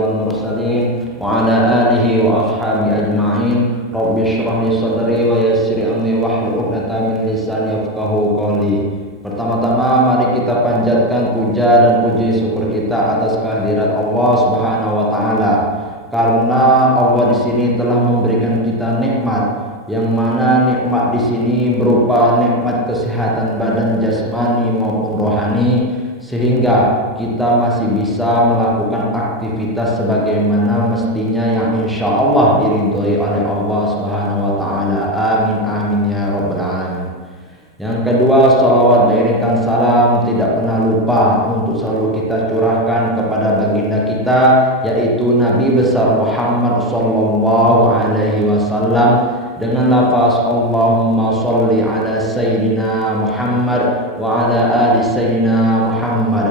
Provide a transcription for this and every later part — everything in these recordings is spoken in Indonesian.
والمرسلين وعلى آله وأصحابه أجمعين. رب اشرح لي صدري ويسر أمري wahlul 'uqdatam min lisani yafqahu qawli. Pertama-tama mari kita panjatkan puja dan puji syukur kita atas kehadirat Allah Subhanahu wa taala. Karena Allah di sini telah memberikan kita nikmat, yang mana nikmat di sini berupa nikmat kesehatan badan jasmani maupun rohani, sehingga kita masih bisa melakukan aktivitas sebagaimana mestinya yang insya Allah diridhoi oleh Allah Subhanahu wa taala. Amin amin ya rabbal alamin. Yang kedua, salawat dan salam tidak pernah lupa untuk selalu kita curahkan kepada baginda kita, yaitu Nabi besar Muhammad sallallahu alaihi wasallam, dengan lafaz Allahumma sholli ala sayyidina Muhammad wa ala ali sayyidina Muhammad.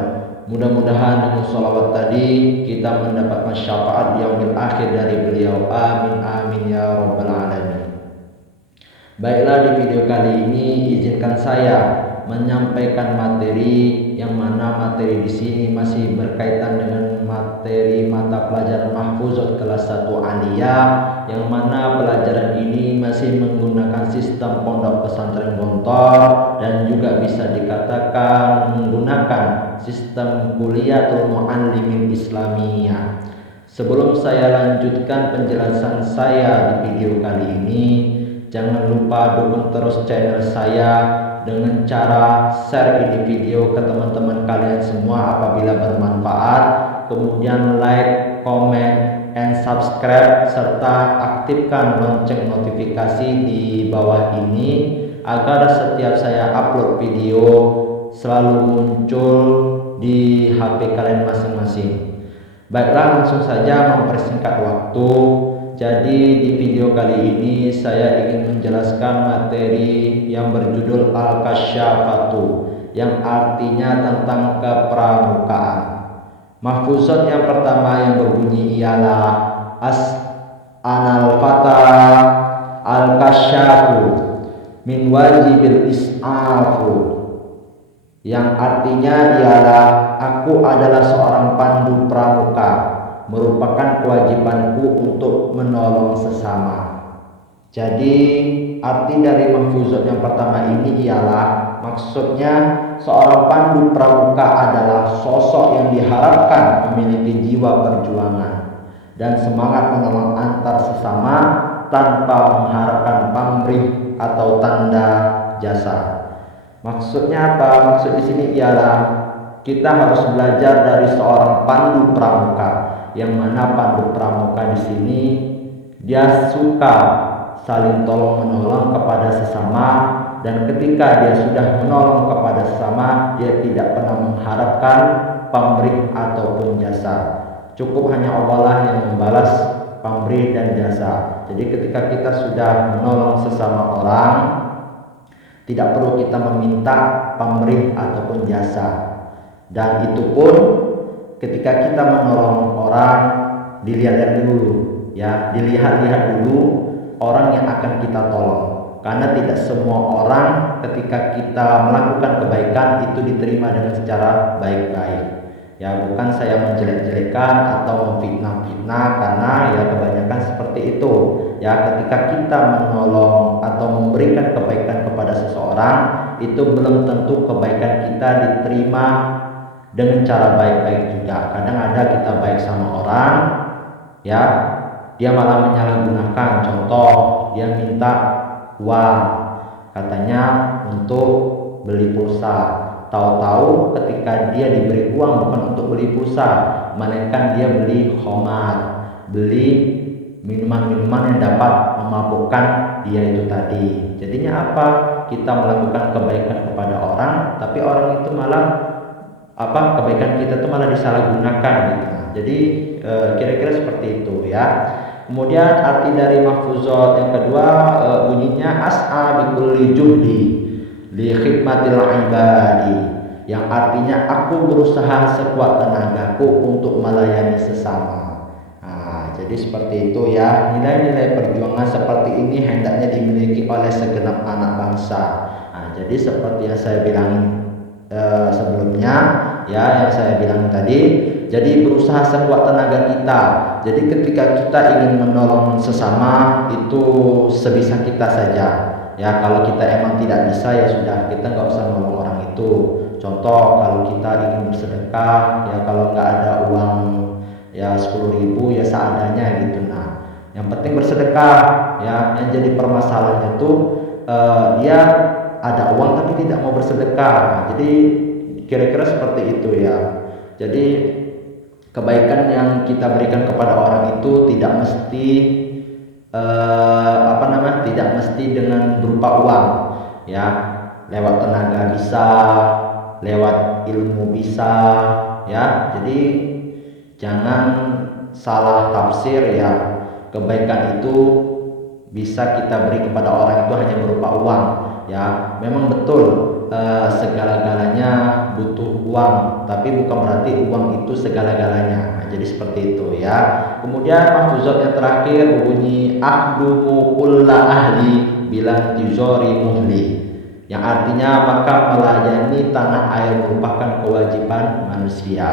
Mudah-mudahan dengan salawat tadi kita mendapatkan syafaat di yaumil akhir dari beliau. Amin amin ya rabbal alamin. Baiklah, di video kali ini izinkan saya menyampaikan materi yang mana materi di sini masih berkaitan dengan materi mata pelajaran mahfuzat kelas 1 aliyah, yang mana pelajaran ini masih menggunakan sistem pondok pesantren Gontor dan juga bisa dikatakan menggunakan sistem kuliatul muallimin islamiyah. Sebelum saya lanjutkan penjelasan saya di video kali ini, jangan lupa dukung terus channel saya dengan cara share ini video ke teman-teman kalian semua apabila bermanfaat, kemudian like, comment, and subscribe, serta aktifkan lonceng notifikasi di bawah ini agar setiap saya upload video selalu muncul di HP kalian masing-masing. Baiklah, langsung saja mempersingkat waktu. Jadi di video kali ini saya ingin menjelaskan materi yang berjudul Al-Kasyafatu, yang artinya tentang kepramukaan. Mahfuzat yang pertama yang berbunyi ialah Anal fata al-kasyafu min wajibil is'afu, yang artinya ialah aku adalah seorang pandu pramuka, merupakan kewajibanku untuk menolong sesama. Jadi arti dari mahfuzat yang pertama ini ialah, maksudnya seorang pandu pramuka adalah sosok yang diharapkan memiliki jiwa perjuangan dan semangat menolong antar sesama tanpa mengharapkan pamrih atau tanda jasa. Maksudnya apa? Maksud di sini ialah kita harus belajar dari seorang pandu pramuka, yang mana pandu pramuka di sini dia suka saling tolong menolong kepada sesama, dan ketika dia sudah menolong kepada sesama, dia tidak pernah mengharapkan pamrih ataupun jasa. Cukup hanya Allah lah yang membalas pamrih dan jasa. Jadi ketika kita sudah menolong sesama orang, tidak perlu kita meminta pamrih ataupun jasa. Dan itu pun ketika kita menolong orang, dilihat dulu ya, dilihat dulu orang yang akan kita tolong. Karena tidak semua orang ketika kita melakukan kebaikan itu diterima dengan secara baik-baik. Ya, bukan saya menjelek-jelekan atau memfitnah-fitnah, karena ya kebanyakan seperti itu. Ya, ketika kita menolong atau memberikan kebaikan kepada seseorang, itu belum tentu kebaikan kita diterima dengan cara baik-baik juga. Kadang ada kita baik sama orang, ya, dia malah menyalahgunakan. Contoh, dia minta uang, katanya untuk beli pulsa. Tahu-tahu ketika dia diberi uang bukan untuk beli pulsa, melainkan dia beli khamar, beli minuman-minuman yang dapat memabukkan dia itu tadi. Jadinya apa? Kita melakukan kebaikan kepada orang, tapi orang itu malah kebaikan kita itu malah disalahgunakan gitu. Jadi kira-kira seperti itu ya. Kemudian arti dari mahfuzat yang kedua bunyinya as'a bikulli juhdi li khidmatil ibadi, yang artinya aku berusaha sekuat tenagaku untuk melayani sesama. Jadi seperti itu ya, nilai-nilai perjuangan seperti ini hendaknya dimiliki oleh segenap anak bangsa. Jadi seperti yang saya bilang sebelumnya, ya, yang saya bilang tadi, Jadi berusaha sekuat tenaga kita. Jadi ketika kita ingin menolong sesama itu sebisa kita saja. Ya kalau kita emang tidak bisa ya sudah, kita nggak usah nolong orang itu. Contoh kalau kita ingin bersedekah, ya kalau nggak ada uang ya 10.000 ya seadanya gitu. Nah yang penting bersedekah. Ya yang jadi permasalahannya tuh dia ada uang tapi tidak mau bersedekah. Nah, jadi kira-kira seperti itu ya. Jadi kebaikan yang kita berikan kepada orang itu tidak mesti tidak mesti dengan berupa uang, ya lewat tenaga bisa, lewat ilmu bisa, ya. Jadi jangan salah tafsir ya, kebaikan itu bisa kita beri kepada orang itu hanya berupa uang, ya. Memang betul segala-galanya butuh uang, tapi bukan berarti uang itu segala-galanya. Nah, jadi seperti itu ya. Kemudian mahfuzat yang terakhir berbunyi ahdumu kulla ahli bila tizori muhli, yang artinya maka melayani tanah air merupakan kewajiban manusia.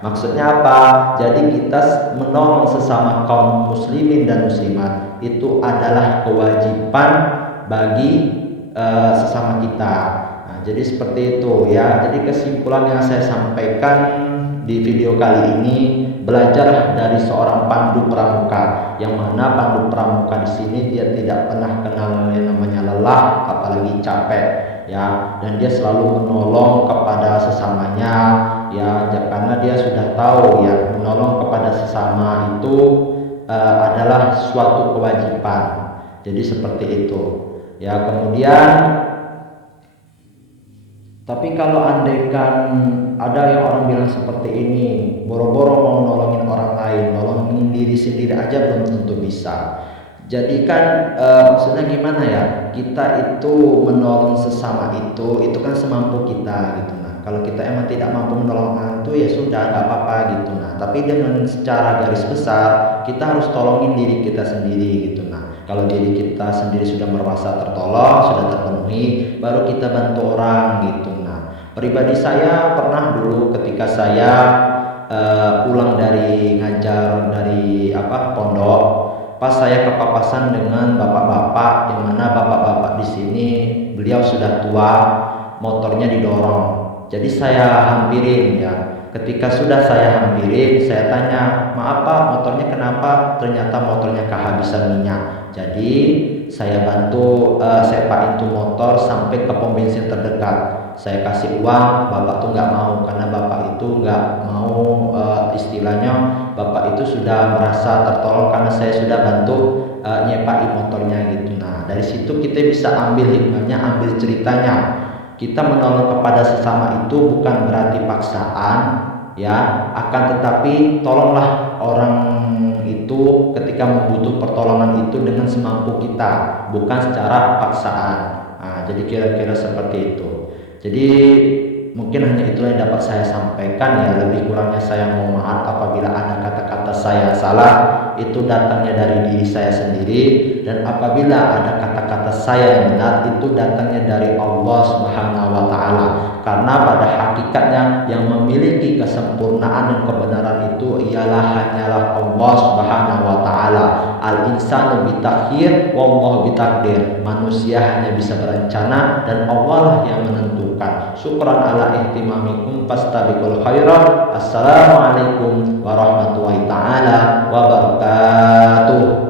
Maksudnya apa? Jadi kita menolong sesama kaum muslimin dan muslimat itu adalah kewajiban bagi sesama kita. Nah, jadi seperti itu ya. Jadi kesimpulan yang saya sampaikan di video kali ini, belajar dari seorang pandu pramuka, yang mana pandu pramuka di sini dia tidak pernah kenal yang namanya lelah, apalagi capek ya, dan dia selalu menolong kepada sesamanya ya, karena dia sudah tahu ya menolong kepada sesama itu adalah suatu kewajiban. Jadi seperti itu ya. Kemudian tapi kalau andaikan ada yang orang bilang seperti ini, boro-boro mau nolongin orang lain, nolongin diri sendiri aja belum tentu bisa. Jadi kan maksudnya gimana ya, kita itu menolong sesama itu kan semampu kita gitu. Nah kalau kita emang tidak mampu menolong orang itu ya sudah, nggak apa-apa gitu. Nah tapi dengan secara garis besar kita harus tolongin diri kita sendiri gitu. Nah kalau diri kita sendiri sudah merasa tertolong, sudah terpenuhi, baru kita bantu orang gitu. Nah pribadi saya pernah dulu ketika saya pulang dari ngajar dari pondok, pas saya kepapasan dengan bapak-bapak, yang mana bapak-bapak di sini beliau sudah tua, motornya didorong. Jadi saya hampirin ya. Ketika sudah saya hampirin, saya tanya, maaf Pak, motornya kenapa? Ternyata motornya kehabisan minyak. Jadi saya bantu sepain tuh motor sampai ke pom bensin terdekat. Saya kasih uang, bapak tuh nggak mau, karena bapak itu nggak mau istilahnya bapak itu sudah merasa tertolong karena saya sudah bantu nyepain motornya gitu. Nah dari situ kita bisa ambil hikmahnya, ambil ceritanya. Kita menolong kepada sesama itu bukan berarti paksaan ya, akan tetapi tolonglah orang itu ketika membutuh pertolongan itu dengan semampu kita, bukan secara paksaan. Nah, jadi kira-kira seperti itu. Jadi mungkin hanya itulah yang dapat saya sampaikan ya. Lebih kurangnya saya mohon maaf apabila ada kata-kata saya salah, itu datangnya dari diri saya sendiri, dan apabila ada kata-kata saya yang benar itu datangnya dari Allah Subhanahu wa taala. Karena pada hakikatnya yang memiliki kesempurnaan dan kebenaran itu ialah hanyalah Allah Subhanahu wa taala. Al-insanu bitakhir wallahu bitakdir. Manusia hanya bisa berencana dan Allah lah yang menentukan. Syukran ala ihtimamikum fastabiqul khairat. Assalamualaikum warahmatullahi taala wabarakatuh.